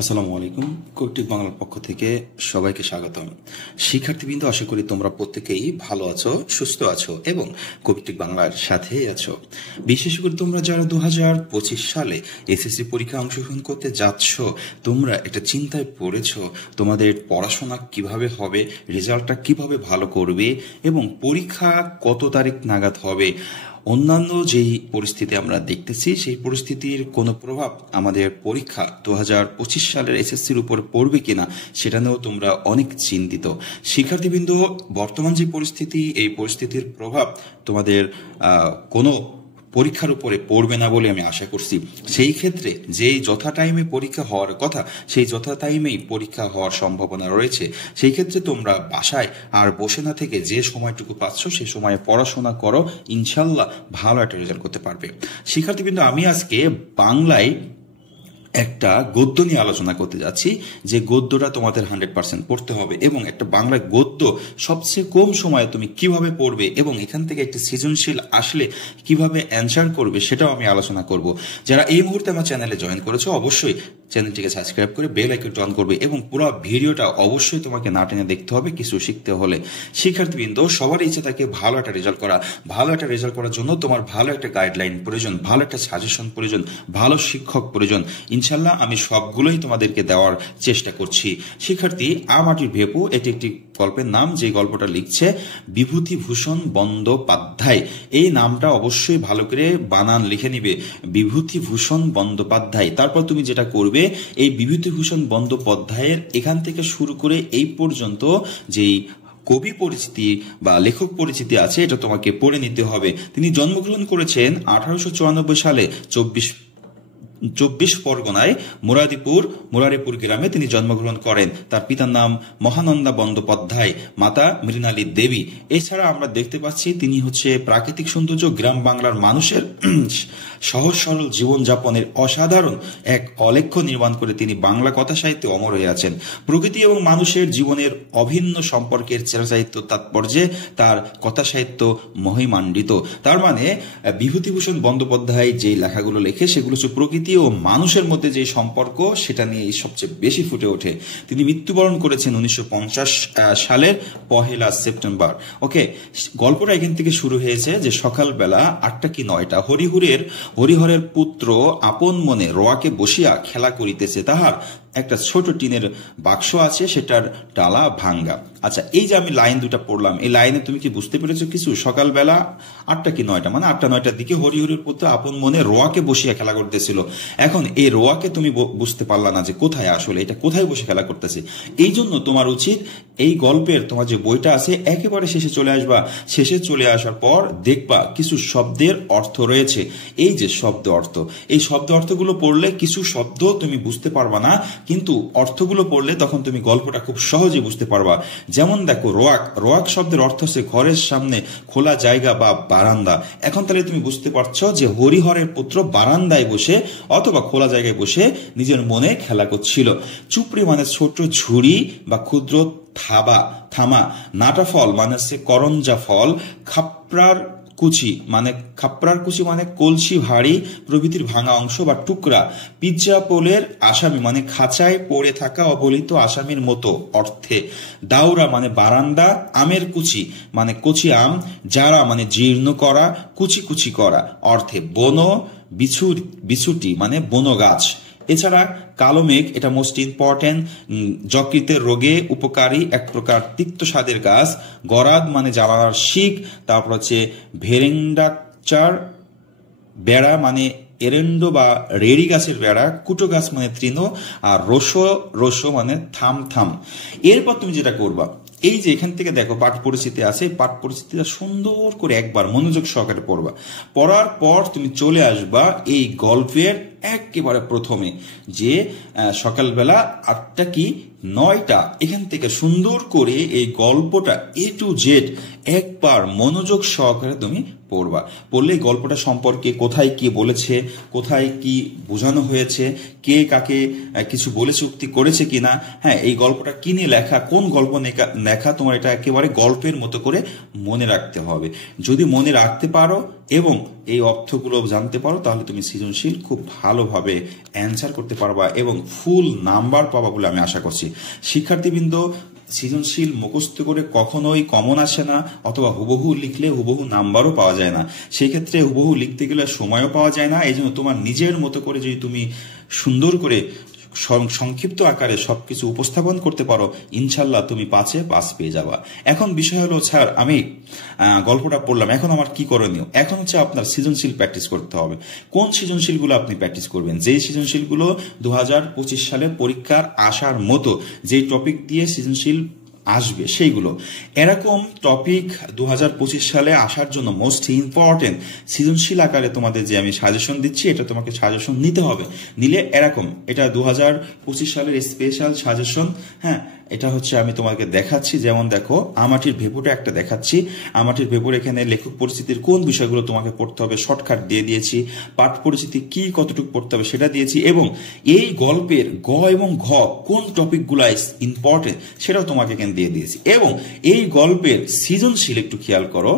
আসসালামু আলাইকুম। কৌটিক বাংলার পক্ষ থেকে সবাইকে স্বাগতম। শিক্ষার্থীবৃন্দ, আশা করি তোমরা প্রত্যেকেই ভালো আছো, সুস্থ আছো এবং কৌটিক বাংলার সাথেই আছো। বিশেষ করে তোমরা যারা 2025 সালে এসএসসি পরীক্ষা অংশগ্রহণ করতে যাচ্ছ, তোমরা একটা চিন্তায় পড়েছো তোমাদের পড়াশোনা কিভাবে হবে, রেজাল্টটা কিভাবে ভালো করবে এবং পরীক্ষা কত তারিখ নাগাদ হবে। অন্যান্য যেই পরিস্থিতি আমরা দেখতেছি, সেই পরিস্থিতির কোনো প্রভাব আমাদের পরীক্ষা 2025 সালের এসএসসির উপর পড়বে কিনা সেটা নিয়েও তোমরা অনেক চিন্তিত। শিক্ষার্থীবৃন্দ, বর্তমান যে পরিস্থিতি, এই পরিস্থিতির প্রভাব তোমাদের কোনো পরীক্ষার উপরে পড়বে না বলে আমি আশা করছি। সেই ক্ষেত্রে যেই যথা টাইমে পরীক্ষা হওয়ার কথা, সেই যথা টাইমেই পরীক্ষা হওয়ার সম্ভাবনা রয়েছে। সেই ক্ষেত্রে তোমরা বাসায় আর বসে না থেকে যে সময়টুকু পাচ্ছ সেই সময়ে পড়াশোনা করো, ইনশাল্লাহ ভালো একটা রেজাল্ট করতে পারবে। শিক্ষার্থীবৃন্দ, আমি আজকে বাংলায় একটা গদ্য নিয়ে আলোচনা করতে যাচ্ছি, যে গদ্যটা তোমাদের 100% পড়তে হবে এবং একটা বাংলা গদ্য সবচেয়ে কম সময়ে তুমি কিভাবে পড়বে এবং এখান থেকে একটা সৃজনশীল আসলে কিভাবে অ্যান্সার করবে সেটাও আমি আলোচনা করব। যারা এই মুহূর্তে আমার চ্যানেলে জয়েন করেছো, অবশ্যই চ্যানেলটিকে সাবস্ক্রাইব করে বেল আইকনটি অন করবে এবং পুরো ভিডিওটা অবশ্যই তোমাকে না টেনে দেখতে হবে কিছু শিখতে হলে। শিক্ষার্থীবৃন্দ, সবার ইচ্ছা থাকে ভালো একটা রেজাল্ট করা। ভালো একটা রেজাল্ট করার জন্য তোমার ভালো একটা গাইডলাইন প্রয়োজন, ভালো একটা সাজেশন প্রয়োজন, ভালো শিক্ষক প্রয়োজন। ইনশাল্লাহ আমি সবগুলোই তোমাদেরকে দেওয়ার চেষ্টা করছি। শিক্ষার্থী, আমাটির ভেপু, এটি একটি গল্পের নাম, যে গল্পটা লিখছে বিভূতিভূষণ বন্দ্যোপাধ্যায়। এই নামটা অবশ্যই ভালো করে বানান লিখে নিবে, বিভূতিভূষণ বন্দ্যোপাধ্যায়। তারপর তুমি যেটা করবে, এই বিভূতিভূষণ বন্দ্যোপাধ্যায়ের এখান থেকে শুরু করে এই পর্যন্ত যেই কবি পরিচিতি বা লেখক পরিচিতি আছে, এটা তোমাকে পড়ে নিতে হবে। তিনি জন্মগ্রহণ করেছেন 1894 সালে 24 পরগনায় মুরারিপুর গ্রামে তিনি জন্মগ্রহণ করেন। তার পিতার নাম মহানন্দা বন্দ্যোপাধ্যায়, মাতা মৃণালী দেবী। এছাড়া আমরা দেখতে পাচ্ছি তিনি হচ্ছে প্রাকৃতিক সৌন্দর্য, গ্রাম বাংলার মানুষের সহজ সরল জীবনযাপনের অসাধারণ এক অলেখ্য নির্মাণ করে তিনি বাংলা কথা সাহিত্যে অমর হয়ে আছেন। প্রকৃতি এবং মানুষের জীবনের অভিন্ন সম্পর্কের চিরাচরিত তাৎপর্যে তার কথা সাহিত্য মহিমান্বিত। তার মানে বিভূতিভূষণ বন্দ্যোপাধ্যায় যে লেখাগুলো লেখে সেগুলো হচ্ছে প্রকৃতি ও মানুষের মধ্যে যে সম্পর্ক, সেটা নিয়ে সবচেয়ে বেশি ফুটে ওঠে। তিনি মৃত্যুবরণ করেছেন 1950 সালের 1 সেপ্টেম্বর। ওকে, গল্পটা এখান থেকে শুরু হয়েছে যে সকালবেলা 8টা কি 9টা হরিহরের পুত্র আপন মনে রোয়াকে বসিয়া খেলা করিতেছে। তাহার একটা ছোট টিনের বাক্স আছে, সেটার ডালা ভাঙ্গা। আচ্ছা, এই যে আমি লাইন দুটা পড়লাম, এই লাইনে তুমি কি বুঝতে পেরেছো কিছু? সকালবেলা 8টা কি 9টা, মানে 8টা 9টার দিকে হরিহরের পুত্র আপন মনে রোয়াকে বসিয়া খেলা করতেছিল। এখন এই রোয়াকে তুমি বুঝতে পারলা না যে কোথায়, আসলে এটা কোথায় বসে খেলা করতেছে। এই জন্য তোমার উচিত এই গল্পের তোমার যে বইটা আছে একেবারে শেষে চলে আসবা। শেষে চলে আসার পর দেখবা কিছু শব্দের অর্থ রয়েছে। এই যে শব্দ অর্থ, এই শব্দ অর্থগুলো পড়লে কিছু শব্দ তুমি বুঝতে পারবা না, কিন্তু অর্থগুলো পড়লে তখন তুমি গল্পটা খুব সহজে বুঝতে পারবা। যেমন দেখো, রোয়াক শব্দের অর্থ হচ্ছে ঘরের সামনে খোলা জায়গা বা বারান্দা। এখন তাহলে তুমি বুঝতে পারছো যে হরিহরের পুত্র বারান্দায় বসে অথবা খোলা জায়গায় বসে নিজের মনে খেলা করছিল। চুপড়ি মানে ছোট ঝুড়ি বা ক্ষুদ্র থামা। নাটা ফল মানে হচ্ছে করঞ্জা ফল। খাপ্রার কুচি মানে কলসি ভারী প্রভৃতির ভাঙা অংশ বা টুকরা। পিজ্জা পোলের আসামি মানে খাঁচায় পড়ে থাকা অবলিত আসামির মতো অর্থে। দাউরা মানে বারান্দা। আমের কুচি মানে কচি আম। জারা মানে জীর্ণ করা, কুচি করা অর্থে। বিছুটি মানে বনো গাছ। এছাড়া কালো মেঘ, এটা মোস্ট ইম্পর্টেন্ট, যকৃতের রোগে উপকারী এক প্রকার তিক্ত স্বাদের গাছ। গরাদ মানে জ্বালানার শিক। তারপর হচ্ছে ভেরেন্ডাচার বেড়া মানে এরেন্ডো বা রেড়ি গাছের বেড়া। কুটো গাছ মানে তৃণ। আর রসো মানে থাম। এরপর তুমি যেটা করবা, এই যে এখান থেকে দেখো পাঠ পরিস্থিতি আছে, পাঠ পরিস্থিতিটা সুন্দর করে একবার মনোযোগ সহকারে পড়বা। পড়ার পর তুমি চলে আসবা এই গল্পের একেবারে প্রথমে, যে সকালবেলা 8টা কি 9টা, এখান থেকে সুন্দর করে এই গল্পটা A to Z একবার মনোযোগ সহকারে তুমি পড়বা। পড়লে গল্পটা সম্পর্কে কোথায় কি বলেছে, কোথায় কি বোঝানো হয়েছে, কে কাকে কিছু বলেছে, উক্তি করেছে কিনা, হ্যাঁ এই গল্পটা কি নিয়ে লেখা, কোন গল্প লেখা, তোমার এটা একেবারে গল্পের মতো করে মনে রাখতে হবে। যদি মনে রাখতে পারো এবং এই অর্থগুলো জানতে পারো, তাহলে তুমি সৃজনশীল খুব ভালো ভালোভাবে অ্যান্সার করতে পারবা এবং ফুল নাম্বার পাবা বলে আমি আশা করছি। শিক্ষার্থীবৃন্দ, সৃজনশীল মুখস্থ করে কখনোই কমন আসে না, অথবা হুবহু লিখলে হুবহু নাম্বারও পাওয়া যায় না। সেই ক্ষেত্রে হুবহু লিখতে গেলে সময়ও পাওয়া যায় না। এই জন্য তোমার নিজের মতো করে যদি তুমি সুন্দর করে সংক্ষিপ্ত আকারে সবকিছু উপস্থাপন করতে পারো, ইনশাল্লাহ তুমি 5-এ 5 পেয়ে যাবা। এখন বিষয় হলো, স্যার আমি গল্পটা পড়লাম, এখন আমার কি করণীয়? এখন হচ্ছে আপনার সৃজনশীল প্র্যাকটিস করতে হবে। কোন সৃজনশীলগুলো আপনি প্র্যাকটিস করবেন? যেই সৃজনশীলগুলো 2025 সালে পরীক্ষার আসার মতো, যেই টপিক দিয়ে সৃজনশীল আসবে সেইগুলো। এরকম টপিক 2025 সালে আসার জন্য মোস্ট ইম্পর্টেন্ট সৃজনশীল আকারে তোমাদের যে আমি সাজেশন দিচ্ছি, এটা তোমাকে সাজেশন নিতে হবে। নিলে এরকম, এটা 2025 সালের স্পেশাল সাজেশন। হ্যাঁ, এটা হচ্ছে আমি তোমাকে দেখাচ্ছি। যেমন দেখো, আমাটির ভেপুটা একটা দেখাচ্ছি। আমাটির ভেপুর এখানে লেখক পরিচিতির কোন বিষয়গুলো তোমাকে পড়তে হবে শর্টকাট দিয়ে দিয়েছি, পাঠ পরিচিতি কি কতটুকু পড়তে হবে সেটা দিয়েছি, এবং এই গল্পের গ এবং ঘ কোন টপিকগুলো ইম্পর্টেন্ট সেটাও তোমাকে এখানে দিয়ে দিয়েছি। এবং এই গল্পের সৃজনশীল একটু খেয়াল করো,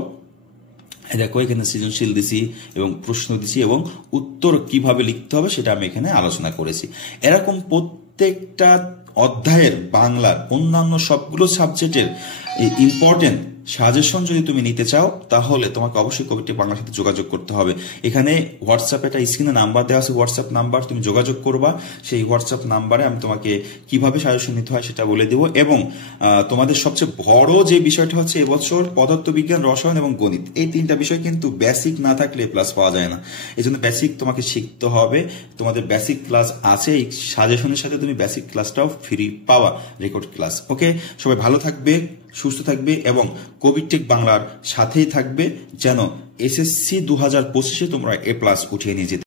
দেখো এখানে সৃজনশীল দিছি এবং প্রশ্ন দিছি এবং উত্তর কিভাবে লিখতে হবে সেটা আমি এখানে আলোচনা করেছি। এরকম প্রত্যেকটা অধ্যায়ের বাংলার অন্যান্য সবগুলো সাবজেক্টের ইম্পর্টেন্ট সাজেশন যদি তুমি নিতে চাও, তাহলে তোমাকে অবশ্যই কবিটি বাংলার সাথে যোগাযোগ করতে হবে। এখানে হোয়াটসঅ্যাপে একটা স্ক্রিনে নাম্বার দেওয়া আছে, হোয়াটসঅ্যাপ নাম্বার, তুমি যোগাযোগ করবা। সেই হোয়াটসঅ্যাপ নাম্বারে আমি তোমাকে কিভাবে সাজেশন নিতে হয় সেটা বলে দেবো। এবং তোমাদের সবচেয়ে বড় যে বিষয়টা হচ্ছে, এবছর পদার্থবিজ্ঞান, রসায়ন এবং গণিত, এই 3টা বিষয় কিন্তু বেসিক না থাকলে প্লাস পাওয়া যায় না। এই জন্য বেসিক তোমাকে শিখতে হবে। তোমাদের বেসিক ক্লাস আছে, এই সাজেশনের সাথে তুমি বেসিক ক্লাসটাও ফ্রি পাওয়া, রেকর্ড ক্লাস। ওকে, সবাই ভালো থাকবে, সুস্থ থাকবে এবং কবিটেক বাংলার সাথেই থাকবে, যেন এসএসসি 2025-এ তোমরা A+ উঠিয়ে নিয়ে যেতে